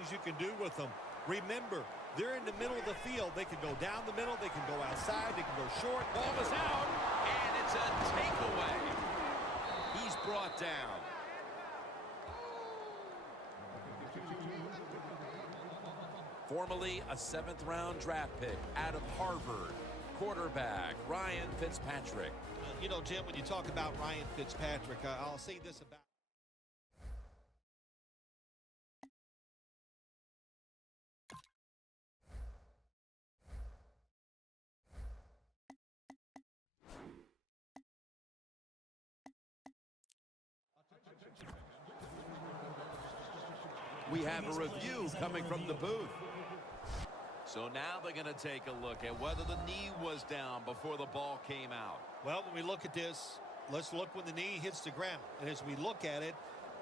things you can do with them. Remember, they're in the middle of the field. They can go down the middle. They can go outside. They can go short. Ball is out. And it's a takeaway. He's brought down. Formerly a 7th-round draft pick out of Harvard, quarterback Ryan Fitzpatrick. You know, Jim, when you talk about Ryan Fitzpatrick, I'll say this about we have a review coming from the booth. So now they're going to take a look at whether the knee was down before the ball came out. Well, when we look at this, let's look when the knee hits the ground. And as we look at it,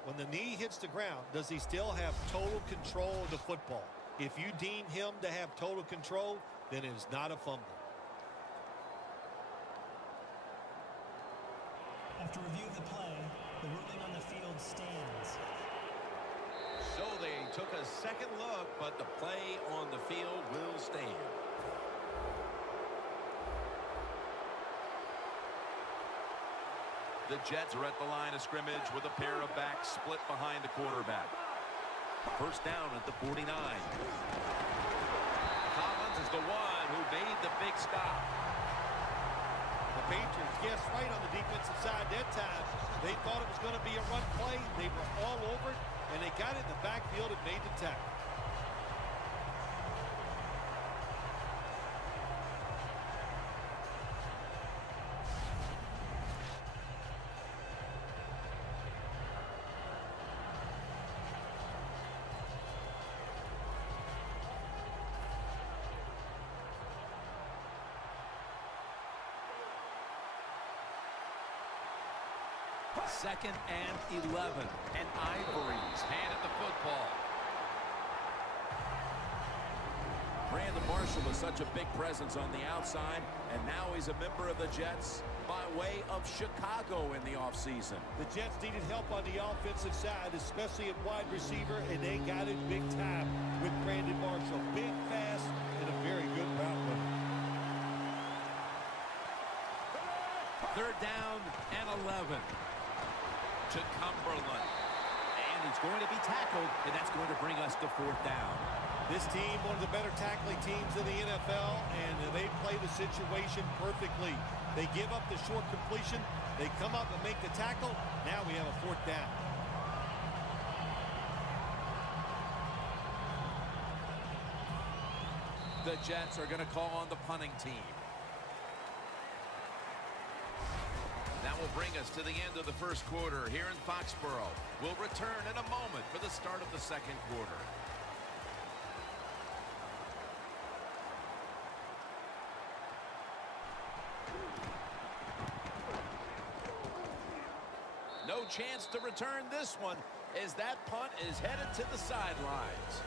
when the knee hits the ground, does he still have total control of the football? If you deem him to have total control, then it is not a fumble. After review of the play, the ruling on the field stands. So they took a second look, but the play on the field will stand. The Jets are at the line of scrimmage with a pair of backs split behind the quarterback. First down at the 49. Collins is the one who made the big stop. The Patriots guessed right on the defensive side that time. They thought it was going to be a run play. They were all over it, and they got it in the backfield and made the tackle. Second and 11. And Ivory's handed the football. Brandon Marshall was such a big presence on the outside, and now he's a member of the Jets by way of Chicago in the offseason. The Jets needed help on the offensive side, especially at wide receiver, and they got it big time with Brandon Marshall. Big, fast, and a very good route runner. Third down and 11. To Cumberland. And he's going to be tackled, and that's going to bring us to fourth down. This team, one of the better tackling teams in the NFL, and they play the situation perfectly. They give up the short completion. They come up and make the tackle. Now we have a fourth down. The Jets are going to call on the punting team. That will bring us to the end of the first quarter here in Foxborough. We'll return in a moment for the start of the second quarter. No chance to return this one as that punt is headed to the sidelines.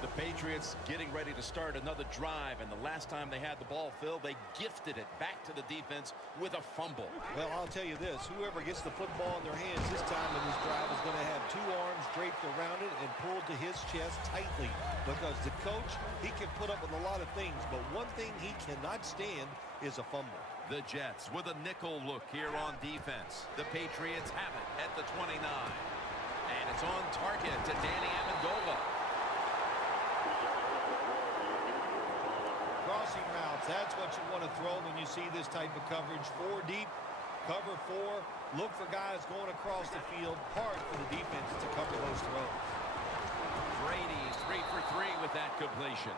The Patriots getting ready to start another drive, and the last time they had the ball, Phil, they gifted it back to the defense with a fumble. Well, I'll tell you this. Whoever gets the football in their hands this time in this drive is going to have two arms draped around it and pulled to his chest tightly, because the coach, he can put up with a lot of things, but one thing he cannot stand is a fumble. The Jets with a nickel look here on defense. The Patriots have it at the 29. And it's on target to Danny Amendola. Crossing routes, that's what you want to throw when you see this type of coverage. 4 deep, cover 4. Look for guys going across the field. Hard for the defense to cover those throws. Brady's 3 for 3 with that completion.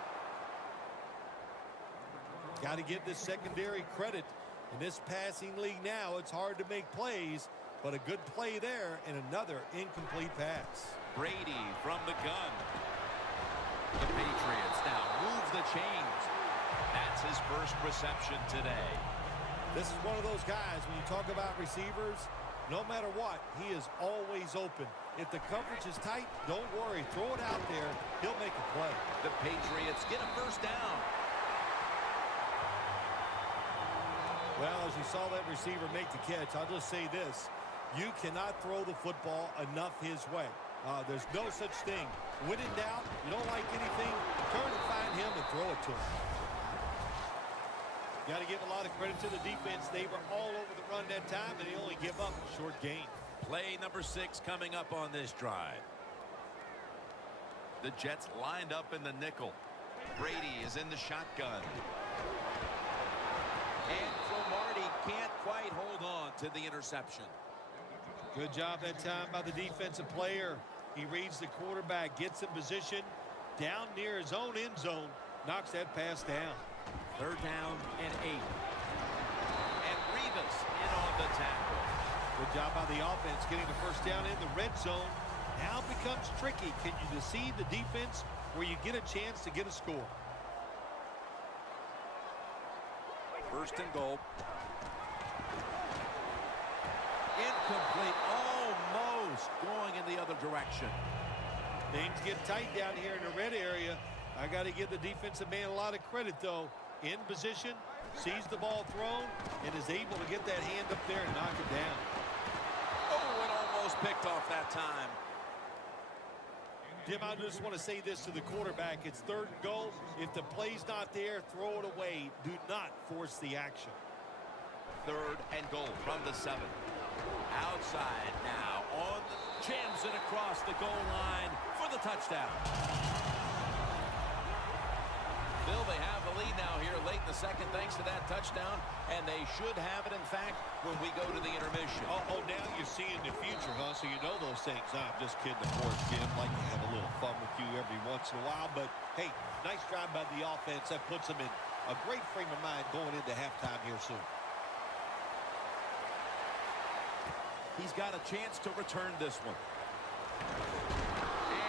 Got to give this secondary credit. In this passing league now, it's hard to make plays, but a good play there and another incomplete pass. Brady from the gun. The Patriots now move the chains. That's his first reception today. This is one of those guys, when you talk about receivers, no matter what, he is always open. If the coverage is tight, don't worry. Throw it out there. He'll make a play. The Patriots get a first down. Well, as you saw that receiver make the catch, I'll just say this. You cannot throw the football enough his way. There's no such thing. When in doubt, you don't like anything, turn and find him and throw it to him. Got to give a lot of credit to the defense. They were all over the run that time, and they only give up a short gain. Play number 6 coming up on this drive. The Jets lined up in the nickel. Brady is in the shotgun. And Cromartie can't quite hold on to the interception. Good job that time by the defensive player. He reads the quarterback, gets in position, down near his own end zone, knocks that pass down. 3rd down and 8. And Revis in on the tackle. Good job by the offense getting the first down in the red zone. Now it becomes tricky. Can you deceive the defense where you get a chance to get a score? 1st and goal. Incomplete. Almost going in the other direction. Things get tight down here in the red area. I got to give the defensive man a lot of credit, though. In position, sees the ball thrown, and is able to get that hand up there and knock it down. Oh, it almost picked off that time. Jim, I just want to say this to the quarterback. It's 3rd and goal. If the play's not there, throw it away. Do not force the action. 3rd and goal from the 7. Outside now on the jams it across the goal line for the touchdown. Bill, they have the lead now here late in the 2nd thanks to that touchdown, and they should have it, in fact, when we go to the intermission. Oh, now you're seeing the future, huh? So you know those things. I'm just kidding, of course, Jim. Like to have a little fun with you every once in a while. But, hey, nice drive by the offense. That puts them in a great frame of mind going into halftime here soon. He's got a chance to return this one.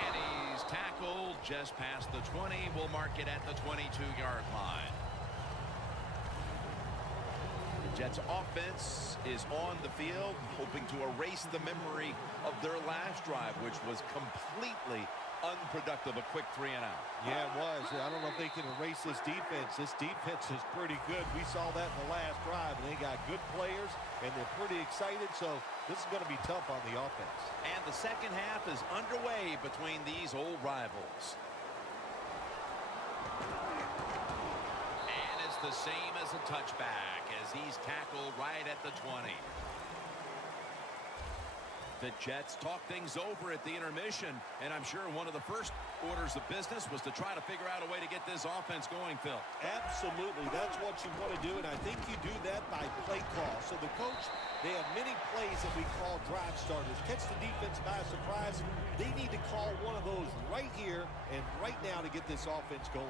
And he's tackled just past the 20. We'll mark it at the 22-yard line. The Jets offense is on the field, hoping to erase the memory of their last drive, which was completely unproductive. A quick 3 and out. Yeah, it was. I don't know if they can erase this defense. This defense is pretty good. We saw that in the last drive, and they got good players, and they're pretty excited, so this is going to be tough on the offense. And the 2nd half is underway between these old rivals. And it's the same as a touchback as he's tackled right at the 20. The Jets talk things over at the intermission, and I'm sure one of the first orders of business was to try to figure out a way to get this offense going, Phil. Absolutely. That's what you want to do, and I think you do that by play call. So the coach, they have many plays that we call drive starters. Catch the defense by surprise. They need to call one of those right here and right now to get this offense going.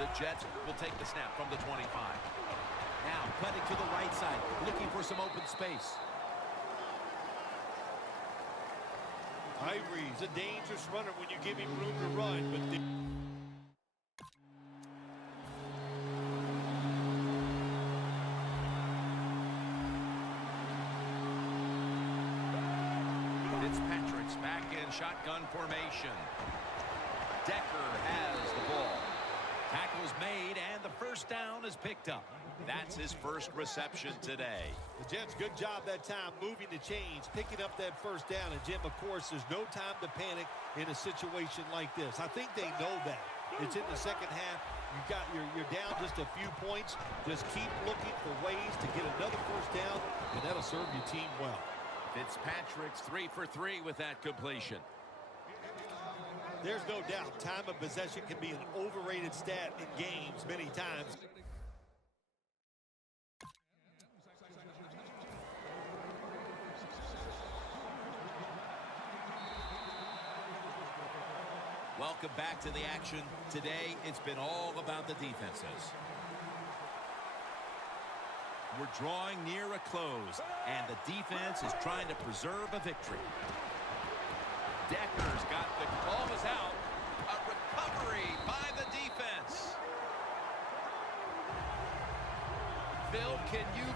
The Jets will take the snap from the 25. Now cutting to the right side, looking for some open space. Ivory's a dangerous runner when you give him room to run, but Fitzpatrick's back in shotgun formation. Decker has the ball. Tackle's made, and the first down is picked up. That's his first reception today. The Jets, good job that time moving the chains, picking up that first down. And, Jim, of course, there's no time to panic in a situation like this. I think they know that. It's in the 2nd half. You're down just a few points. Just keep looking for ways to get another first down, and that'll serve your team well. Fitzpatrick's 3 for 3 with that completion. There's no doubt time of possession can be an overrated stat in games many times. Welcome back to the action. Today, it's been all about the defenses. We're drawing near a close, and the defense is trying to preserve a victory. Decker's got the ball is out. A recovery by the defense. Phil, can you...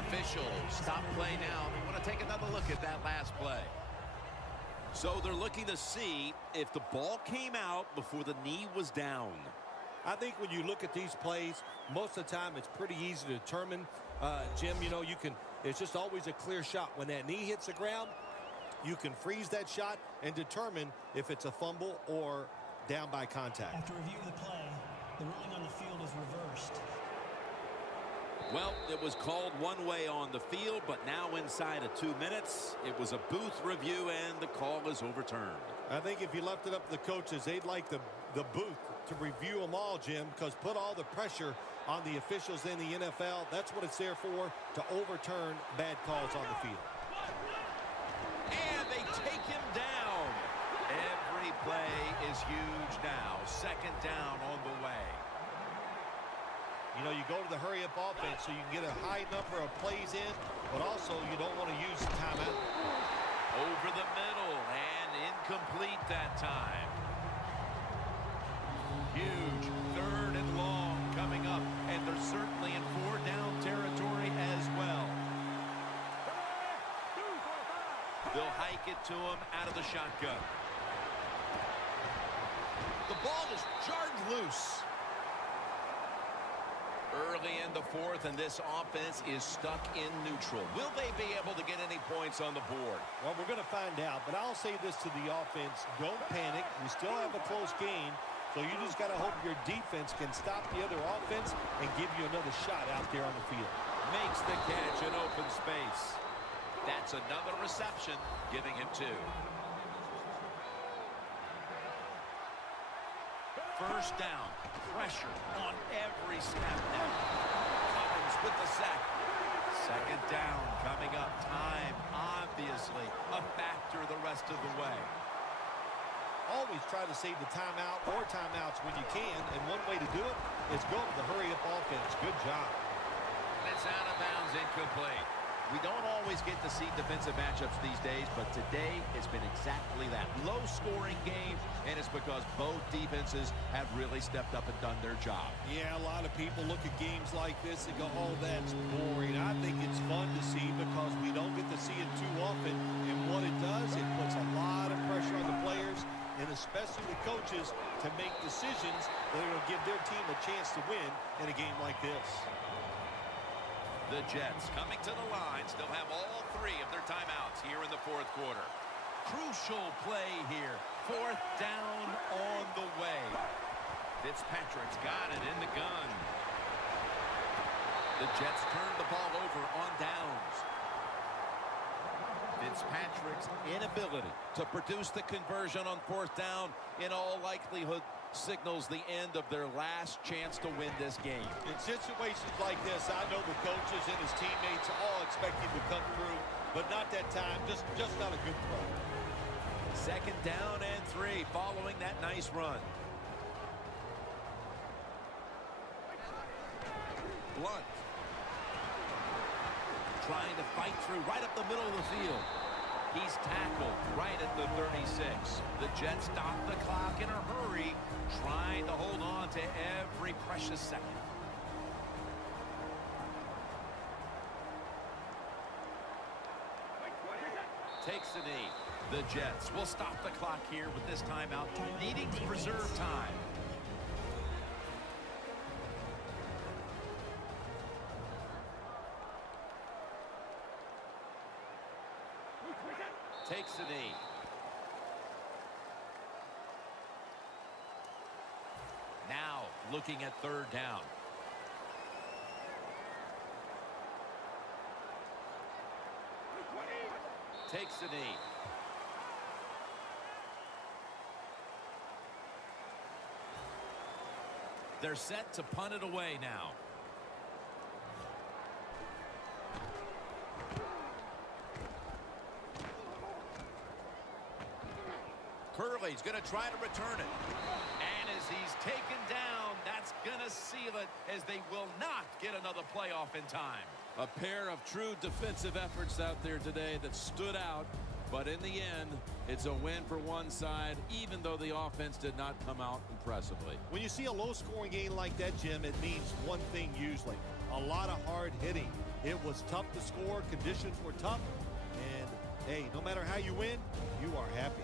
Officials, stop play now. We want to take another look at that last play. So they're looking to see if the ball came out before the knee was down. I think when you look at these plays, most of the time it's pretty easy to determine. Jim, you know, it's just always a clear shot. When that knee hits the ground, you can freeze that shot and determine if it's a fumble or down by contact. After review of the play, the ruling on the field is reversed. Well, it was called one way on the field, but now inside of 2 minutes, it was a booth review, and the call is overturned. I think if you left it up to the coaches, they'd like the booth to review them all, Jim, because put all the pressure on the officials in the NFL. That's what it's there for, to overturn bad calls on the field. And they take him down. Every play is huge now. Second down on the way. You know, you go to the hurry-up offense so you can get a high number of plays in, but also you don't want to use the timeout. Over the middle and incomplete that time. Huge third and long coming up, and they're certainly in 4-down territory as well. They'll hike it to him out of the shotgun. The ball is jarred loose. Early in the fourth, and this offense is stuck in neutral. Will they be able to get any points on the board? Well, we're going to find out, but I'll say this to the offense. Don't panic. We still have a close game, so you just got to hope your defense can stop the other offense and give you another shot out there on the field. Makes the catch in open space. That's another reception, giving him 2. First down. Pressure on every snap now. Collins with the sack. Second down coming up. Time, obviously, a factor the rest of the way. Always try to save the timeout or timeouts when you can, and one way to do it is go to the hurry-up offense. Good job. It's out of bounds, incomplete. We don't always get to see defensive matchups these days, but today it's been exactly that. Low-scoring game, and it's because both defenses have really stepped up and done their job. Yeah, a lot of people look at games like this and go, oh, that's boring. I think it's fun to see because we don't get to see it too often, and what it does, it puts a lot of pressure on the players and especially the coaches to make decisions that are going to give their team a chance to win in a game like this. The Jets coming to the line, still have all 3 of their timeouts here in the fourth quarter. Crucial play here. 4th down on the way. Fitzpatrick's got it in the gun. The Jets turn the ball over on downs. Fitzpatrick's inability to produce the conversion on 4th down in all likelihood signals the end of their last chance to win this game. In situations like this, I know the coaches and his teammates all expect him to come through, but not that time. Just not a good throw. Second down and 3 following that nice run. Blunt. Trying to fight through right up the middle of the field. He's tackled right at the 36. The Jets stop the clock in a hurry, trying to hold on to every precious second. Takes the knee. The Jets will stop the clock here with this timeout, needing to preserve time. Takes the knee. Now looking at 3rd down. Takes the knee. They're set to punt it away now. Curley's going to try to return it. And as he's taken down, that's going to seal it as they will not get another playoff in time. A pair of true defensive efforts out there today that stood out. But in the end, it's a win for one side, even though the offense did not come out impressively. When you see a low-scoring game like that, Jim, it means one thing usually. A lot of hard hitting. It was tough to score. Conditions were tough. And, hey, no matter how you win, you are happy.